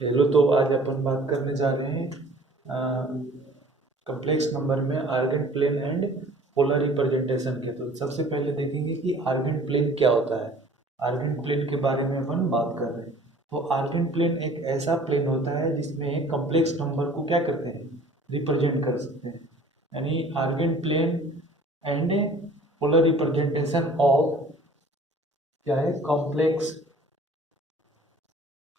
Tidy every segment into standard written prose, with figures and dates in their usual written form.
Hello, तो आज अपन बात करने जा रहे हैं कम्प्लेक्स नंबर में Argand plane and polar representation के। तो सबसे पहले देखेंगे कि आर्गेन प्लेन क्या होता है। आर्गेन प्लेन के बारे में अपन बात कर रहे हैं। तो आर्गेन प्लेन एक ऐसा प्लेन होता है जिसमें कम्प्लेक्स नंबर को क्या करते हैं, रिप्रेजेंट कर सकते हैं। यानी Argand plane and polar representation of क्या है, complex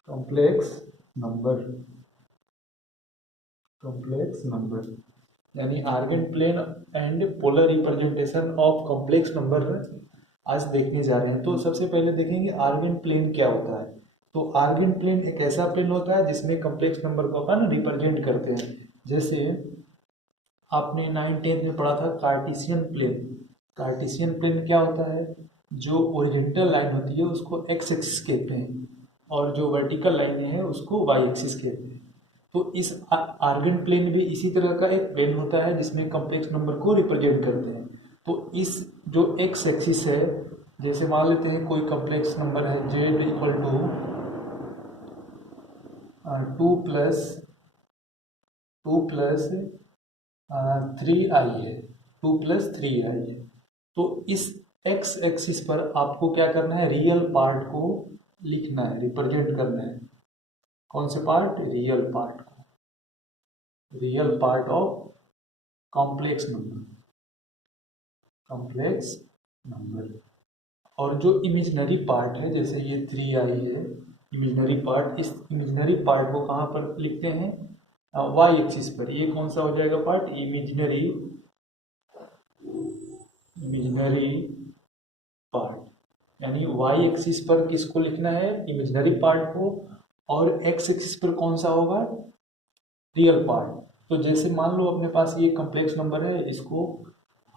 complex number complex number यानी Argand plane and polar representation of complex number आज देखने जा रहे हैं। तो सबसे पहले देखेंगे आर्गेन प्लेन क्या होता है। तो आर्गेन प्लेन एक ऐसा प्लेन होता है जिसमें कॉम्प्लेक्स नंबर को अपन रिप्रेजेंट करते हैं। जैसे आपने 9th-10th में पढ़ा था कार्टेशियन प्लेन। कार्टेशियन प्लेन क्या होता है, जो ओरिजेंटल लाइन होती है उसको एक्स एक्सिस कहते हैं और जो वर्टिकल लाइनें हैं उसको वाई एक्सिस कहते हैं। तो इस आर्गेन प्लेन भी इसी तरह का एक प्लेन होता है जिसमें कॉम्प्लेक्स नंबर को रिप्रेजेंट करते हैं। तो इस जो एक्स एक्सिस है, जैसे मान लेते हैं कोई कॉम्प्लेक्स नंबर है z equal to 2 plus 3i है, 2 + 3i है। तो इस एक्स एक्सिस पर आपको क्या करना है, रियल पार्ट को लिखना है, रिप्रेजेंट करना है। कौन से पार्ट, रियल पार्ट को, real part of complex number. और जो इमेजिनरी पार्ट है, जैसे ये 3i है, इमेजिनरी पार्ट, इस इमेजिनरी पार्ट को कहाँ पर लिखते हैं, वाई एक्सिस पर। ये कौन सा हो जाएगा पार्ट, इमेजिनरी इमेजिनरी पार्ट। यानी वाई एक्सिस पर किसको लिखना है, इमेजिनरी पार्ट को, और एक्स एक्सिस पर कौन सा होगा, रियल पार्ट। तो जैसे मान लो अपने पास ये कॉम्प्लेक्स नंबर है, इसको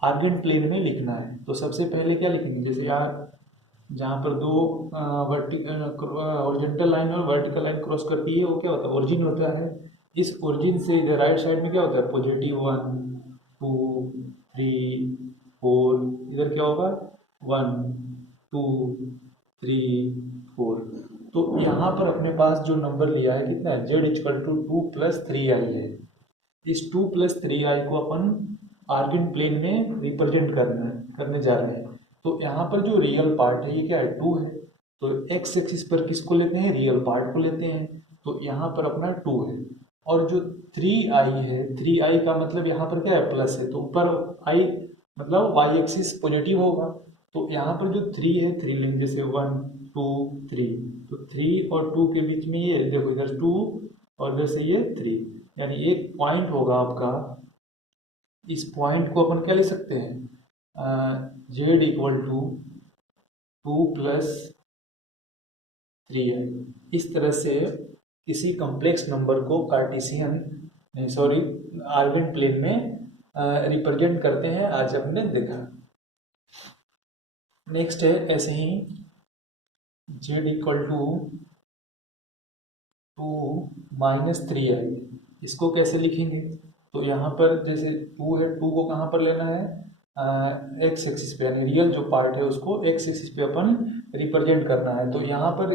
आर्गेन प्लेन में लिखना है। तो सबसे पहले क्या लिखेंगे, जैसे यार जहाँ पर दो हॉरिजॉन्टल लाइन और वर्टिकल लाइन क्रॉस करती है वो क्या होता है, ओरिजिन होता है। इस ओरिजिन से इधर राइट साइड में क्या होता है, +1 2 3 4, इधर क्या होगा 1 2 3 4। तो यहाँ पर अपने पास जो नंबर लिया है कितना है, z = 2 + 3i है। इस 2 + 3i को अपन आर्गेन प्लेन में रिप्रेजेंट करने जा रहे हैं। तो यहाँ पर जो रियल पार्ट है ये क्या है, 2 है। तो एक्स एक्सिस पर किसको लेते हैं, रियल पार्ट को लेते हैं। तो यहाँ पर अपना 2 है। और जो 3i है, 3i का मतलब यहाँ पर क्या है, प्लस है। तो ऊपर i मतलब वाई एक्सिस पॉजिटिव होगा। तो यहाँ पर जो 3 है, 3 लेंगे, जैसे 1 2 3। तो 3 और 2 के बीच में ये देखो, इधर 2 और इधर से ये 3, यानी एक पॉइंट होगा आपका। इस पॉइंट को अपन क्या ले सकते हैं, z = 2 + 3i। इस तरह से किसी कॉम्प्लेक्स नंबर को कार्टेशियन सॉरी आर्गेन प्लेन में रिप्रेजेंट करते हैं, आज हमने देखा। नेक्स्ट है ऐसे ही z = 2 - 3i, इसको कैसे लिखेंगे। तो यहाँ पर जैसे 2 है, 2 को कहाँ पर लेना है, एक्स एक्सिस पे, यानी रियल जो पार्ट है उसको एक्स एक्सिस पे अपन रिप्रेजेंट करना है। तो यहाँ पर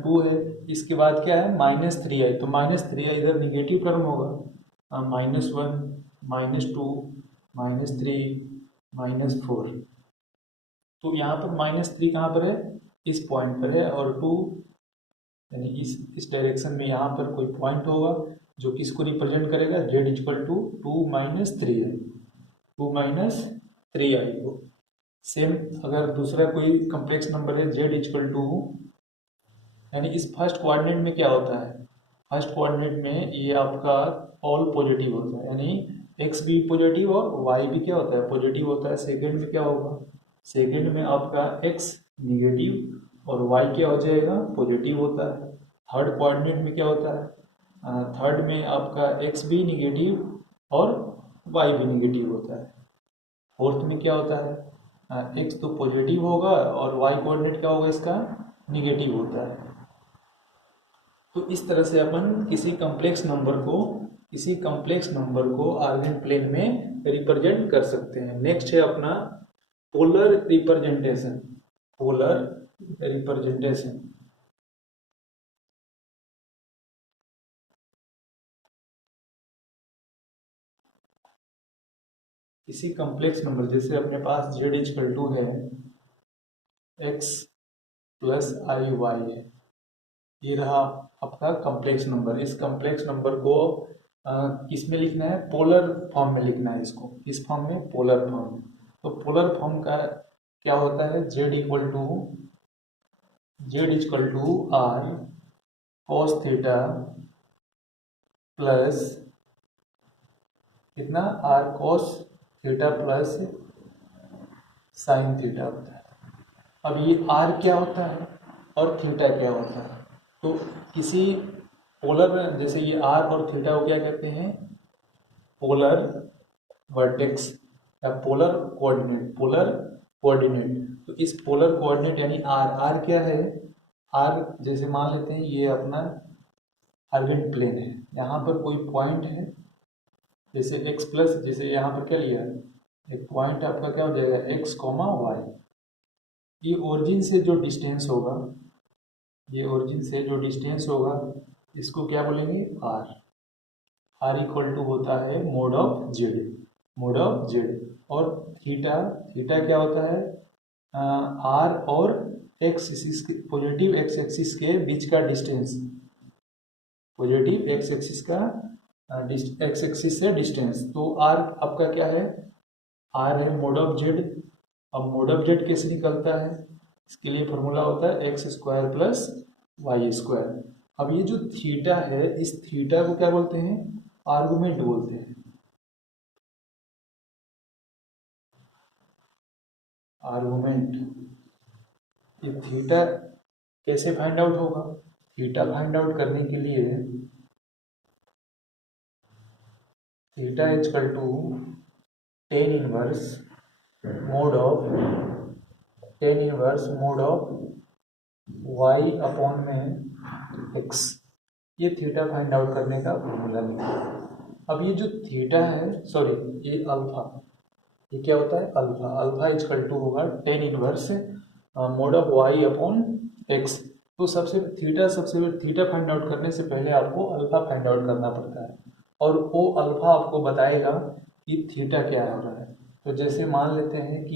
2 है, इसके बाद क्या है, -3i। तो -3i इधर निगेटिव टर्म होगा, -1 -2 -3 -4। तो यहाँ पर -3 कहाँ पर है, इस पॉइंट पर है, और 2 यानी इस डायरेक्शन में यहाँ पर कोई पॉइंट होगा जो किसको रिप्रेजेंट करेगा, z = 2 - 3i, 2 - 3i को। सेम अगर दूसरा कोई कॉम्प्लेक्स नंबर है z = यानी इस फर्स्ट कोऑर्डिनेट में क्या होता है, फर्स्ट कोऑर्डिनेट में ये आपका ऑल पॉजिटिव होता है, यानी एक्स भी पॉजिटिव और वाई भी क्या होता है, पॉजिटिव होता है। सेकेंड में क्या होगा, सेकेंड में आपका एक्स निगेटिव और वाई क्या हो जाएगा, पॉजिटिव होता है। थर्ड कोऑर्डिनेट में क्या होता है, थर्ड में आपका एक्स भी निगेटिव और वाई भी निगेटिव होता है। फोर्थ में क्या होता है, एक्स तो पॉजिटिव होगा और वाई कोऑर्डिनेट क्या होगा इसका, निगेटिव होता है। तो इस तरह से अपन किसी कॉम्प्लेक्स नंबर को आर्गेन प्लेन में रिप्रेजेंट कर सकते हैं। नेक्स्ट है अपना पोलर रिप्रेजेंटेशन। पोलर रिप्रेजेंटेशन किसी कम्प्लेक्स नंबर, जैसे अपने पास z इक्वल टू है x प्लस आई वाई है, ये रहा आपका कम्प्लेक्स नंबर। इस कम्प्लेक्स नंबर को किस में लिखना है? पोलर फॉर्म में लिखना है इसको। किस फॉर्म में? पोलर फॉर्म में। तो पोलर फॉर्म का क्या होता है? z equal to r cos theta plus कितना? R cos theta plus sine theta होता है। अब ये आर क्या होता है और थीटा क्या होता है? तो किसी पोलर, जैसे ये आर और थीटा को क्या कहते हैं? पोलर वर्टेक्स या पोलर कोऑर्डिनेट। पोलर कोऑर्डिनेट, तो इस पोलर कोऑर्डिनेट यानी आर, आर क्या है? आर जैसे मान लेते हैं ये अपना टारगेट प्लेन है, यहाँ पर कोई पॉइंट है जैसे x प्लस, जैसे यहाँ पर क्या लिया है, एक पॉइंट आपका क्या हो जाएगा? x comma y. ये ओरिजिन से जो डिस्टेंस होगा, ये ओरिजिन से जो डिस्टेंस होगा इसको क्या बोलेंगे? आर। आर इक्वल टू होता है mod of z, mod of z. और थीटा, थीटा क्या होता है? आर और एक्स एक्सिस के, पॉजिटिव एक्स एक्सिस के बीच का डिस्टेंस, पॉजिटिव एक्स एक्सिस का एक्स एक्सिस से डिस्टेंस। तो आर आपका क्या है? आर है मोड ऑफ जेड। अब मोड ऑफ जेड कैसे निकलता है? इसके लिए फॉर्मूला होता है x square plus y square. अब ये जो थीटा है, इस थीटा को क्या बोलते हैं? आर्गुमेंट बोलते हैं। आर्गुमेंट। ये थीटा कैसे फाइंड आउट होगा? थीटा फाइंड आउट करने के लिए theta equal to tan inverse mod of, tan inverse mod of y upon में एक्स। ये थीटा फाइंड आउट करने का फॉर्मूला लिखा। अब ये जो थीटा है, सॉरी ये अल्फा, ये क्या होता है? अल्फा। अल्फा इक्वल टू होगा tan inverse mod of y upon x. तो सबसे थीटा फाइंड आउट करने से पहले आपको अल्फा फाइंड आउट करना पड़ता है, और वो अल्फा आपको बताएगा कि थीटा क्या हो रहा है। तो जैसे मान लेते हैं कि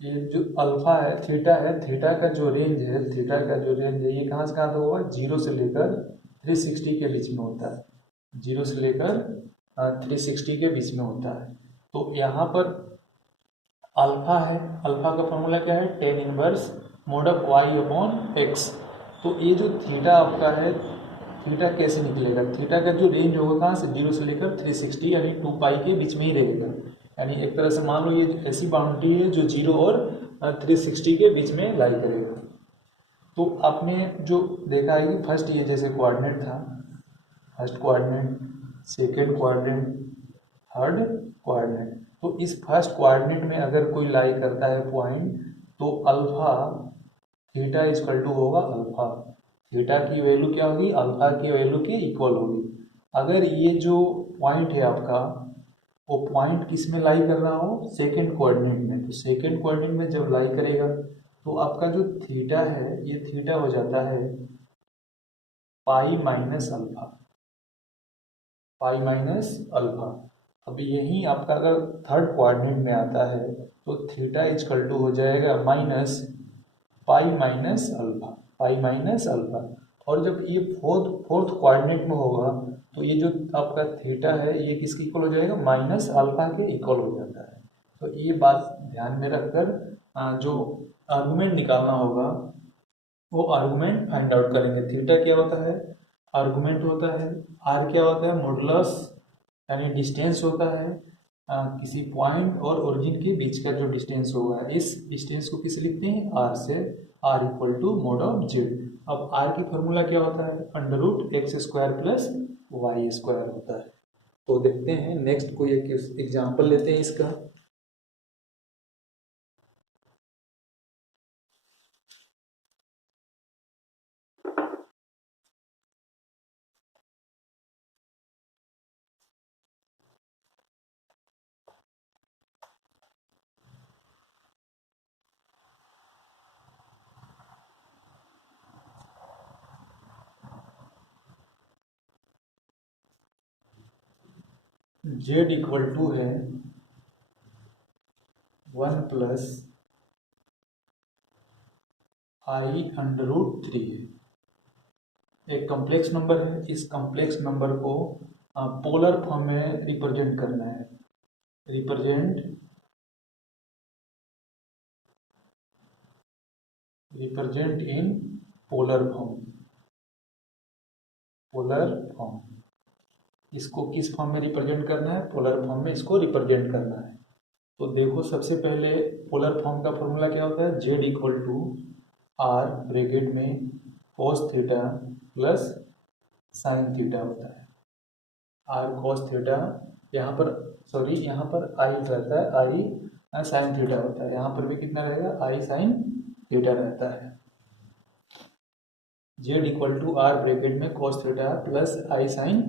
ये जो अल्फा है, थीटा है, थीटा का जो रेंज है, थीटा का जो रेंज है ये कहाँ से कहाँ तक होगा? 0 से लेकर 360 के बीच में होता है। 0 से लेकर 360 के बीच में होता है। तो यहाँ पर अल्फा है, अल्फा का फॉर्मूला क्या है? Tan inverse mod of y upon x. तो ये जो थीटा आपका है, थीटा कैसे निकलेगा? थीटा का जो रेंज होगा कहाँ से? 0 से लेकर 360 यानी 2 पाई के बीच में ही रहेगा। यानी एक तरह से मान लो ये ऐसी बाउंड्री है जो 0 और 360 के बीच में लाई करेगा। तो आपने जो देखा है कि फर्स्ट ये जैसे कोऑर्डिनेट था, first coordinate, second coordinate, third coordinate. तो इस फर्स्ट कोऑर्डिनेट में अगर कोई लाई करता है पॉइंट, तो अल्फा थीटा इक्वल टू होगा अल्फा। थीटा की वैल्यू क्या होगी? अल्फा की वैल्यू के इक्वल होगी। अगर ये जो पॉइंट है आपका, वो पॉइंट किस में लाई कर रहा हो? सेकेंड कोऑर्डिनेट में। तो सेकेंड कोऑर्डिनेट में जब लाई करेगा तो आपका जो थीटा है, ये थीटा हो जाता है pi minus alpha, pi minus alpha. अब यही आपका अगर थर्ड कोऑर्डिनेट में आता है तो थीटा इक्वल टू हो जाएगा minus pi minus alpha, pi minus alpha. और जब ये फोर्थ कोऑर्डिनेट में होगा तो ये जो आपका थीटा है ये किसके इक्वल हो जाएगा? माइनस अल्फा के इक्वल हो जाता है। तो ये बात ध्यान में रखकर जो आर्गुमेंट निकालना होगा वो आर्गुमेंट फाइंड आउट करेंगे। थीटा क्या होता है? आर्गुमेंट होता है। आर क्या होता है? मॉडुलस यानी डिस्टेंस होता है किसी पॉइंट और ओरिजिन के बीच का जो डिस्टेंस होगा, इस डिस्टेंस को किसे लिखते हैं? आर से। R equal to mod of z. अब आर की फॉर्मूला क्या होता है? Under root x square plus y square होता है। तो देखते हैं नेक्स्ट कोई एक एग्जाम्पल लेते हैं इसका। जेड इक्वल टू है 1 प्लस आई अंडर रूट 3 है। एक कॉम्प्लेक्स नंबर है, इस कॉम्प्लेक्स नंबर को पोलर फॉर्म में रिप्रेजेंट करना है। Represent in polar form. इसको किस फॉर्म में रिप्रेजेंट करना है? पोलर फॉर्म में इसको रिप्रेजेंट करना है। तो देखो, सबसे पहले पोलर फॉर्म का फॉर्मूला क्या होता है? Z equal to r bracket में cos theta plus sine theta होता है। आर कॉस थीटा, यहाँ पर आई रहता है, आई साइन थीटा होता है। यहाँ पर भी कितना रहेगा? आई साइन थीटा रहता है। Z equal to r bracket में cos theta plus i sine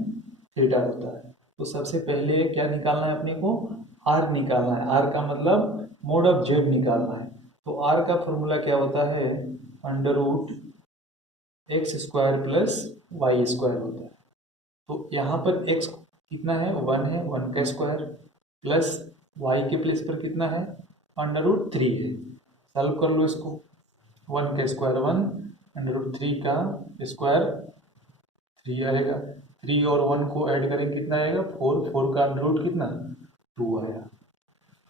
theta होता है। तो सबसे पहले क्या निकालना है अपने को? आर निकालना है। आर का मतलब मोड ऑफ जेड निकालना है। तो आर का फॉर्मूला क्या होता है? Under root x square plus y square होता है। तो यहाँ पर एक्स कितना है? 1 है, 1 का स्क्वायर प्लस वाई के प्लेस पर कितना है? अंडर रूट 3 है। सॉल्व कर लो इसको। 1 का स्क्वायर 1, अंडर रूट 3 का स्क्वायर 3 आएगा। 3 और 1 को ऐड करेंगे कितना आएगा? 4। 4 का अंडर रूट कितना? 2 आया।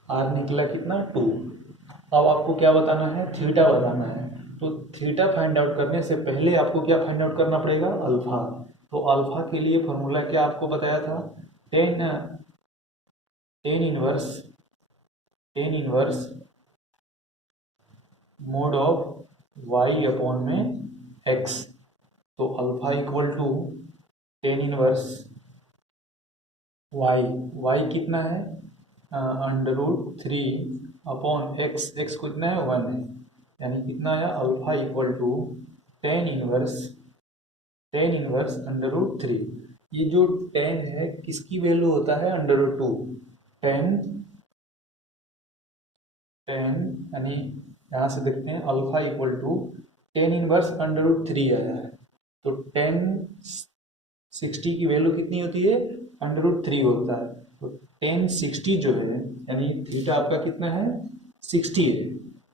आर निकला कितना? 2। अब आपको क्या बताना है? थीटा बताना है। तो थीटा फाइंड आउट करने से पहले आपको क्या फाइंड आउट करना पड़ेगा? अल्फा। तो अल्फा के लिए फॉर्मूला क्या आपको बताया था? Tan inverse mod of y upon में एक्स। तो alpha equal to tan inverse y कितना है? Under root 3 upon x. X कितना है? 1 है। यानी कितना आया? Alpha equal to tan inverse under root 3। ये जो 10 है किसकी वैल्यू होता है? Under root 2। 10 यानी यहाँ से देखते हैं alpha equal to 10 inverse under root 3 आया है। तो 1060 की वैल्यू कितनी होती है? अंडर रूट 3 होता है। तो 1060 जो है, यानी थीटा आपका कितना है? 60 है।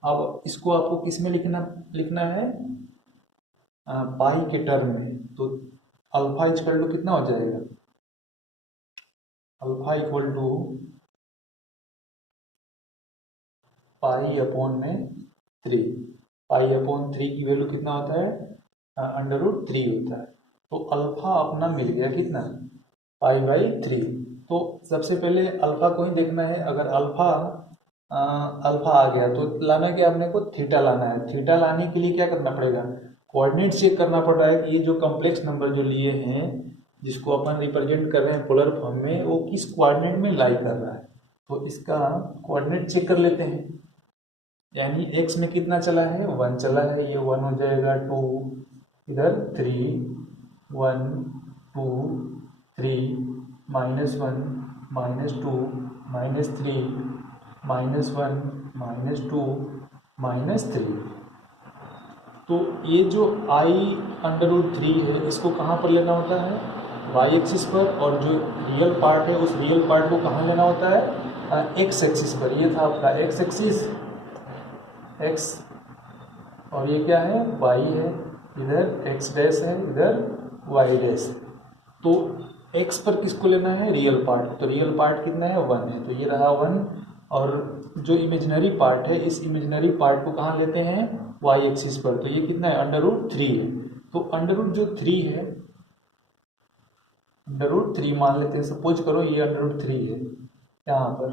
अब इसको आपको किस में लिखना है? पाई के टर्म में। तो अल्फा इक्वल टू कितना हो जाएगा? Alpha equal to pi upon में 3। पाई अपॉन 3 की वैल्यू कितना होता है? अंडर रूट 3 होता है। तो अल्फा अपना मिल गया कितना? Pi by 3। तो सबसे पहले अल्फा को ही देखना है। अगर अल्फा आ गया तो लाना क्या अपने को? थीटा लाना है। थीटा लाने के लिए क्या करना पड़ेगा? कोऑर्डिनेट चेक करना पड़ रहा है कि ये जो कॉम्प्लेक्स नंबर जो लिए हैं, जिसको अपन रिप्रेजेंट कर रहे हैं पोलर फॉर्म में, वो किस कोऑर्डिनेट में लाई कर रहा है। तो इसका कोऑर्डिनेट चेक कर लेते हैं। यानी एक्स में कितना चला है? 1 चला है। ये 1 हो जाएगा। 2 इधर 3, 1 2 3, -1 -2 -3 -1 -2 -3। तो ये जो आई अंडर रूट 3 है, इसको कहाँ पर लेना होता है? वाई एक्सिस पर। और जो रियल पार्ट है, उस रियल पार्ट को कहाँ लेना होता है? एक्स एक्सिस पर। ये था आपका एक्स एक्सिस, एक्स, और ये क्या है? वाई है। इधर एक्स डैश है, इधर वाई डैश है। तो एक्स पर किसको लेना है? Real part. तो रियल पार्ट कितना है? 1 है। तो ये रहा 1। और जो इमेजिनरी पार्ट है, इस इमेजिनरी पार्ट को कहाँ लेते हैं? वाई एक्सिस पर। तो ये कितना है? अंडर रूट 3 है। तो अंडर रूट जो 3 है, अंडर रूट 3 मान लेते हैं। सपोज करो ये अंडर रूट 3 है यहाँ पर।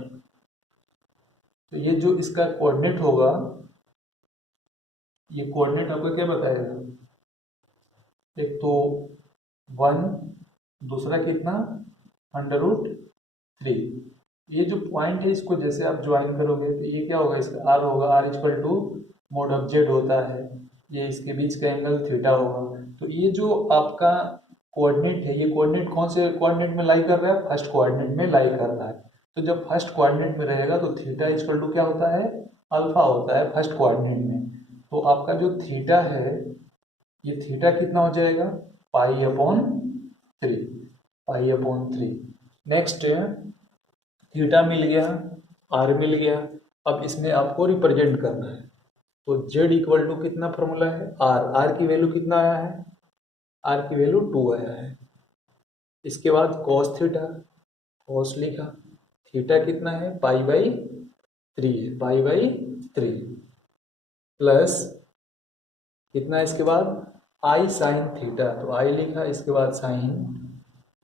तो ये जो इसका कोऑर्डिनेट होगा, ये कोऑर्डिनेट आपको क्या बताएगा? एक तो 1, दूसरा कितना? Under root 3। ये जो पॉइंट है, इसको जैसे आप ज्वाइन करोगे तो ये क्या होगा? इसका आर होगा। R equal to mod of z होता है। ये इसके बीच का एंगल थीटा होगा। तो ये जो आपका कोऑर्डिनेट है, ये कोऑर्डिनेट कौन से कोऑर्डिनेट में लाई कर रहा है? फर्स्ट कोऑर्डिनेट में लाई कर रहा है। तो जब फर्स्ट कोऑर्डिनेट में रहेगा तो थीटा इक्वल टू क्या होता है? अल्फा होता है फर्स्ट कोऑर्डिनेट में। तो आपका जो थीटा है, ये थीटा कितना हो जाएगा? Pi upon 3। Pi upon 3। Next theta मिल गया, आर मिल गया। अब इसमें आपको रिप्रेजेंट करना है, तो जेड इक्वल टू कितना फॉर्मूला है, आर। आर की वैल्यू कितना आया है, आर की वैल्यू 2 आया है। इसके बाद कॉस थीटा, कॉस लिखा, थीटा कितना है, पाई बाई 3 है, पाई बाई 3 प्लस कितना है इसके बाद आई साइन थीटा, तो आई लिखा, इसके बाद sign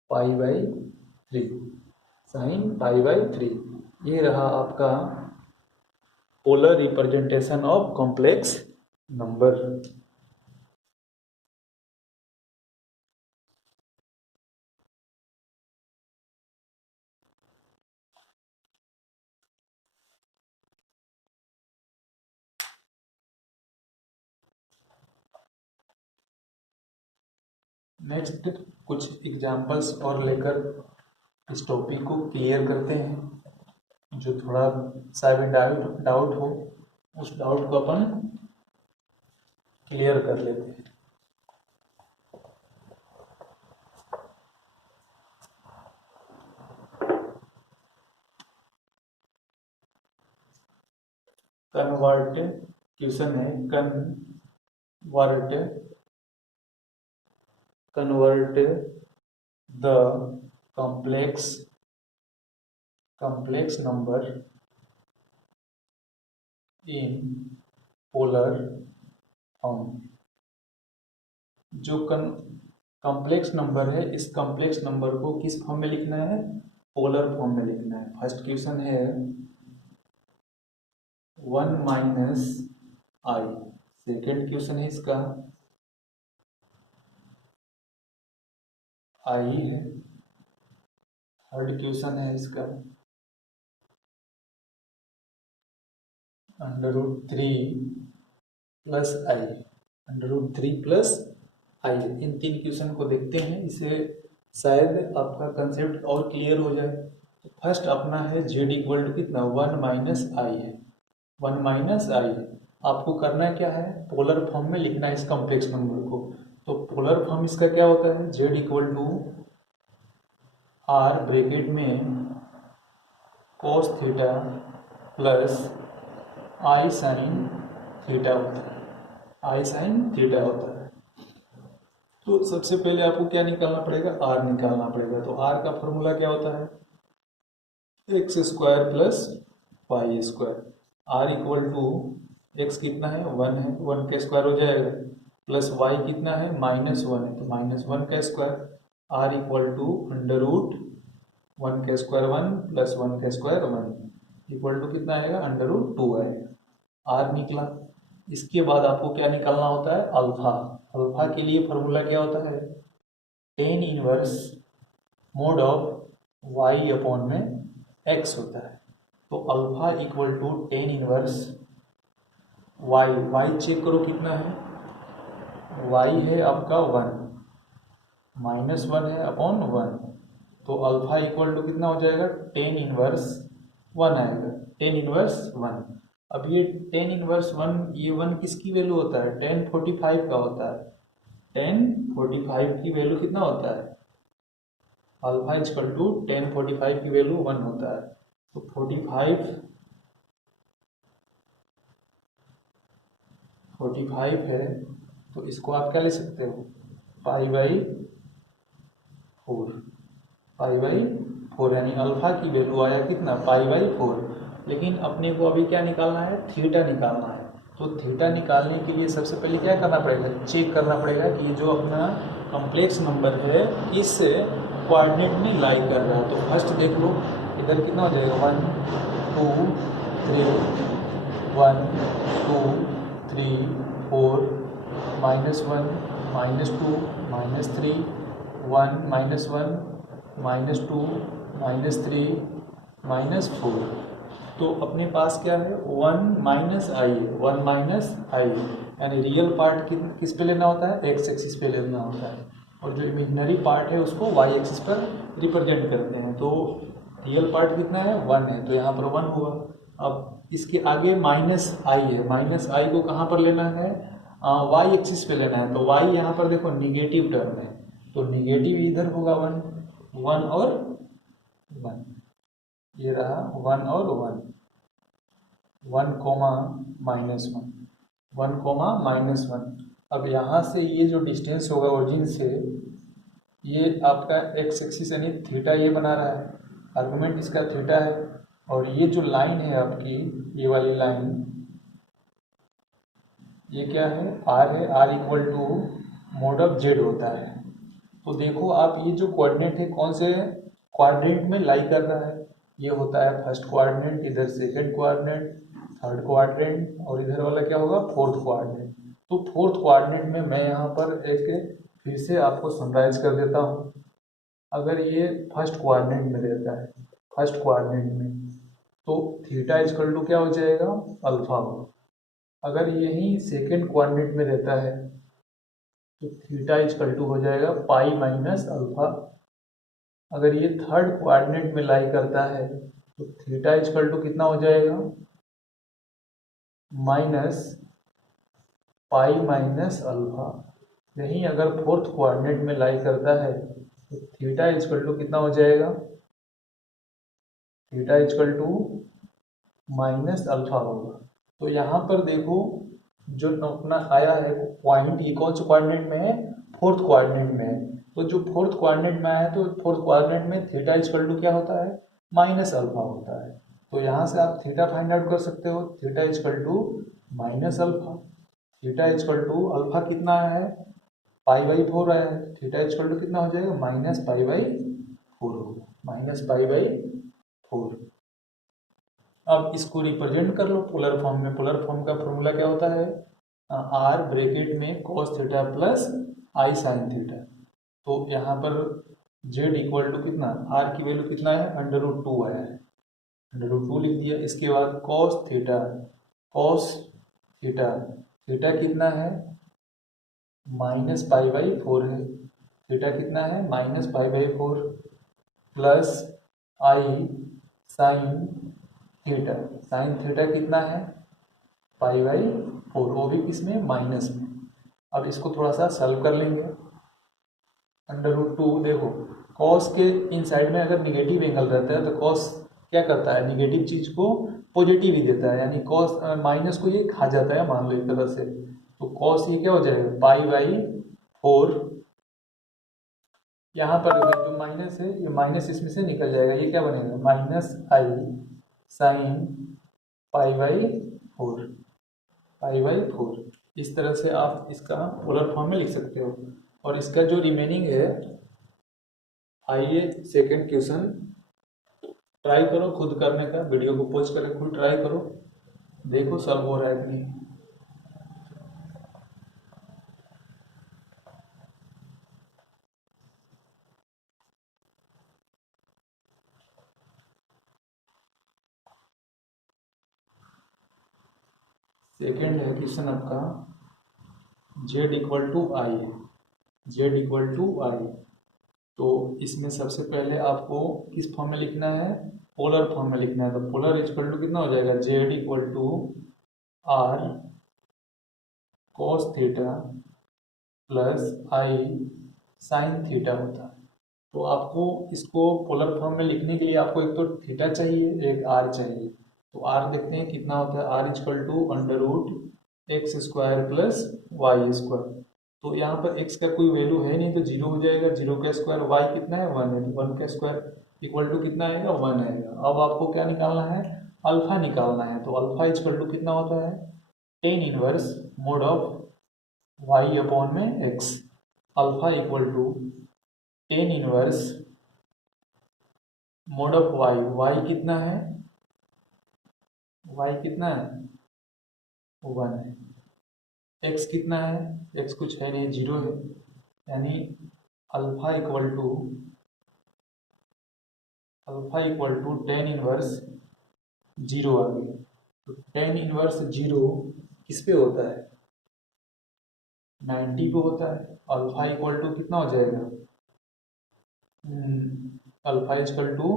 pi by 3, sign pi by 3। ये रहा आपका polar representation of complex number. Next कुछ एग्जाम्पल्स और लेकर इस टॉपिक को क्लियर करते हैं। जो थोड़ा सा भी डाउट हो, उस डाउट को अपन क्लियर कर लेते हैं। कन्वर्ट, क्वेश्चन है convert the complex number in polar form। जो कॉम्प्लेक्स नंबर है, इस कॉम्प्लेक्स नंबर को किस फॉर्म में लिखना है, पोलर फॉर्म में लिखना है। फर्स्ट क्वेश्चन है 1 माइनस आई, सेकेंड क्वेश्चन है इसका आई है, थर्ड क्वेश्चन है इसका √3 प्लस आई, √3 प्लस आई। इन तीन क्वेश्चन को देखते हैं, इससे शायद आपका कंसेप्ट और क्लियर हो जाए। तो फर्स्ट अपना है जेड इक्वल टू कितना, 1 माइनस आई है, 1 माइनस आई है। आपको करना क्या है, पोलर फॉर्म में लिखना है इस कॉम्प्लेक्स नंबर को। तो पोलर फॉर्म इसका क्या होता है, z equal to r bracket में cos theta plus i sine theta होता है, आई साइन थीटा होता है। तो सबसे पहले आपको क्या निकालना पड़ेगा, आर निकालना पड़ेगा। तो आर का फॉर्मूला क्या होता है, x square plus y square. R equal to x कितना है, 1 है, 1 का स्क्वायर हो जाएगा, प्लस वाई कितना है, -1 है, तो -1 का स्क्वायर। आर इक्वल टू √1 का स्क्वायर 1 प्लस 1 का स्क्वायर 1 इक्वल टू कितना आएगा, √2 आएगा। आर निकला। इसके बाद आपको क्या निकालना होता है, अल्फा। अल्फा के लिए फॉर्मूला क्या होता है, tan inverse mod of y upon में x होता है। तो alpha equal to tan inverse y check करो कितना है, y है आपका 1, -1 है अपॉन 1, तो अल्फा इक्वल टू कितना हो जाएगा, tan इनवर्स 1 आएगा, tan इनवर्स 1। अब ये tan इनवर्स 1, ये 1 किसकी वैल्यू होता है, tan 45 का होता है। tan 45 की वैल्यू कितना होता है, अल्फा इक्वल टू tan 45 की वैल्यू 1 होता है। तो 45 है, तो इसको आप क्या ले सकते हो, पाई बाई 4, यानी अल्फा की वैल्यू आया कितना, पाई बाई 4। लेकिन अपने को अभी क्या निकालना है, थीटा निकालना है। तो थीटा निकालने के लिए सबसे पहले क्या करना पड़ेगा, चेक करना पड़ेगा कि ये जो अपना कॉम्प्लेक्स नंबर है किस कोऑर्डिनेट में लाई कर रहा है। तो फर्स्ट देख लो, इधर कितना हो जाएगा, 1 2 3, 1 2 3 4, -1 -2 -3, 1 -1 -2 -3 -4। तो अपने पास क्या है, 1 माइनस आई है, 1 माइनस आई, यानी रियल पार्ट किस पे लेना होता है, एक्स एक्सिस पे लेना होता है, और जो इमेजिनरी पार्ट है उसको वाई एक्सिस पर रिप्रेजेंट करते हैं। तो रियल पार्ट कितना है, 1 है, तो यहाँ पर 1 हुआ। अब इसके आगे माइनस आई है, माइनस आई को कहाँ पर लेना है, वाई एक्सिस पे लेना है। तो वाई यहाँ पर देखो निगेटिव टर्म है, तो निगेटिव इधर होगा 1 और 1, ये रहा 1 और 1, 1 कोमा -1, 1 कोमा -1। अब यहाँ से ये जो डिस्टेंस होगा ओरिजिन से, ये आपका एक्स एक्सिस यानी थीटा ये बना रहा है, आर्गुमेंट इसका थीटा है। और ये जो लाइन है आपकी, ये वाली लाइन, ये क्या है, आर है, r equal to mod of z होता है। तो देखो आप, ये जो कोऑर्डिनेट है कौन से क्वाड्रेंट में लाई कर रहा है, ये होता है फर्स्ट क्वाड्रेंट, इधर सेकंड क्वाड्रेंट, थर्ड क्वाड्रेंट, और इधर वाला क्या होगा, फोर्थ क्वाड्रेंट। तो फोर्थ क्वाड्रेंट में मैं यहाँ पर एक फिर से आपको समराइज कर देता हूँ। अगर ये फर्स्ट क्वाड्रेंट में रहता है, फर्स्ट क्वाड्रेंट में, तो थीटा इक्वल टू क्या हो जाएगा, अल्फा हो। अगर यही सेकंड क्वाड्रेंट में रहता है तो थीटा इक्वल टू हो जाएगा पाई माइनस अल्फा। अगर ये थर्ड क्वाड्रेंट में लाई करता है तो थीटा इक्वल टू कितना हो जाएगा, माइनस पाई माइनस अल्फा। यहीं अगर फोर्थ क्वाड्रेंट में लाई करता है तो थीटा इक्वल टू कितना हो जाएगा, theta equal to minus alpha होगा। तो यहाँ पर देखो जो अपना आया है पॉइंट, ये कौन से क्वाड्रेंट में है, फोर्थ क्वाड्रेंट में है। तो जो फोर्थ क्वाड्रेंट में आया है तो फोर्थ क्वाड्रेंट में थीटा इक्वल टू क्या होता है, माइनस अल्फा होता है। तो यहाँ से आप थीटा फाइंड आउट कर सकते हो, theta equal to minus alpha. Theta equal to alpha कितना है, पाई/4 आया है, थीटा इक्वल टू कितना हो जाएगा, -पाई/4 होगा, -पाई/4। अब इसको रिप्रेजेंट कर लो पोलर फॉर्म में। पोलर फॉर्म का फॉर्मूला क्या होता है, आर ब्रैकेट में cos theta plus i sine theta. तो यहाँ पर z इक्वल टू कितना, आर की वैल्यू कितना है, √2 आया है, √2 लिख दिया। इसके बाद cos theta, cos theta, theta कितना है, -पाई/4 है, थीटा कितना है, -पाई/4, plus i sine theta, sine theta कितना है, पाई/4, वो भी किसमें, माइनस में। अब इसको थोड़ा सा सॉल्व कर लेंगे। √2 देखो, कॉस के इन साइड में अगर निगेटिव एंगल रहता है तो कॉस क्या करता है, निगेटिव चीज को पॉजिटिव ही देता है, यानी कॉस माइनस को ये खा जाता है, मान लो एक तरह से। तो कॉस ये क्या हो जाएगा, पाई/4। यहाँ पर जो माइनस है, ये माइनस इसमें से निकल जाएगा, ये क्या बनेगा, -आई साइन पाई/4, पाई/4। इस तरह से आप इसका पोलर फॉर्म में लिख सकते हो। और इसका जो रिमेनिंग है, आइए सेकंड क्वेश्चन ट्राई करो खुद करने का, वीडियो को पॉज करके खुद ट्राई करो, देखो सॉल्व हो रहा है कि नहीं। सेकंड है क्वेश्चन आपका, z equal to i, z equal to i. तो इसमें सबसे पहले आपको किस फॉर्म में लिखना है, पोलर फॉर्म में लिखना है। तो पोलर इक्वल टू कितना हो जाएगा, z equal to r cos theta plus i sine theta होता है। तो आपको इसको पोलर फॉर्म में लिखने के लिए आपको एक तो थीटा चाहिए, एक आर चाहिए। तो आर देखते हैं कितना होता है, r equal to √x² plus y²। तो यहाँ पर x का कोई वैल्यू है नहीं तो जीरो हो जाएगा, जीरो का स्क्वायर, y कितना है, 1 है, तो 1 का स्क्वायर इक्वल टू कितना आएगा, 1 आएगा। अब आपको क्या निकालना है, अल्फा निकालना है। तो अल्फा इक्वल टू कितना होता है, tan inverse mod of y/x। Alpha equal to tan inverse mod of y कितना है, y कितना है, 1 है। x कितना है, x कुछ है नहीं, 0 है, यानी alpha equal to tan inverse 0 आ गया। तो tan इनवर्स 0 किस पे होता है, 90 पे होता है। अल्फा इक्वल टू कितना हो जाएगा, अल्फा इक्वल टू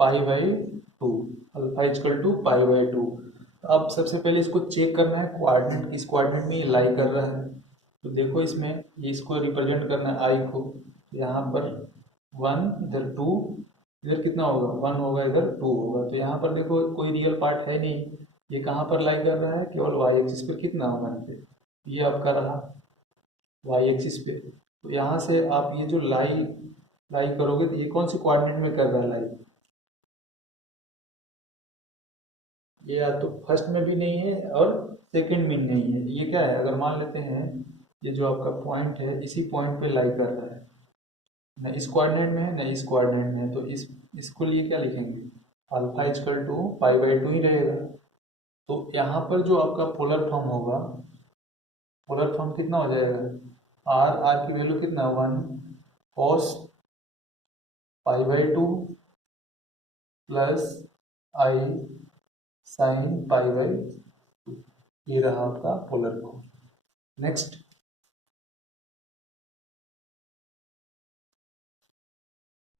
पाई/2, अल्फा इक्वल टू पाई/2। अब सबसे पहले इसको चेक करना है कोऑर्डिनेट, किस कोऑर्डिनेट में ये लाई कर रहा है। तो देखो इसमें ये इसको रिप्रेजेंट करना है आई को, यहाँ पर 1, इधर 2 इधर कितना होगा, 1 होगा, इधर 2 होगा। तो यहाँ पर देखो कोई रियल पार्ट है नहीं, ये कहाँ पर लाई कर रहा है, केवल वाई एक्सिस पर। कितना 1 पे, ये आपका रहा वाई एक्सिस पे। तो यहाँ से आप ये जो लाई लाई करोगे तो ये कौन सी कोऑर्डिनेट में कर रहा है लाई, ये या तो फर्स्ट में भी नहीं है और सेकंड में नहीं है, ये क्या है, अगर मान लेते हैं ये जो आपका पॉइंट है इसी पॉइंट पे लाई कर रहा है, न इस कोऑर्डिनेट में है न इस कोऑर्डिनेट में है, तो इसको लिए क्या लिखेंगे, alpha equal to pi by 2 ही रहेगा। तो यहाँ पर जो आपका पोलर फॉर्म होगा, पोलर फॉर्म कितना हो जाएगा, आर की वैल्यू कितना, 1 cos pi by 2 plus i sine pi by 2, ये रहा आपका पोलर फॉर्म। नेक्स्ट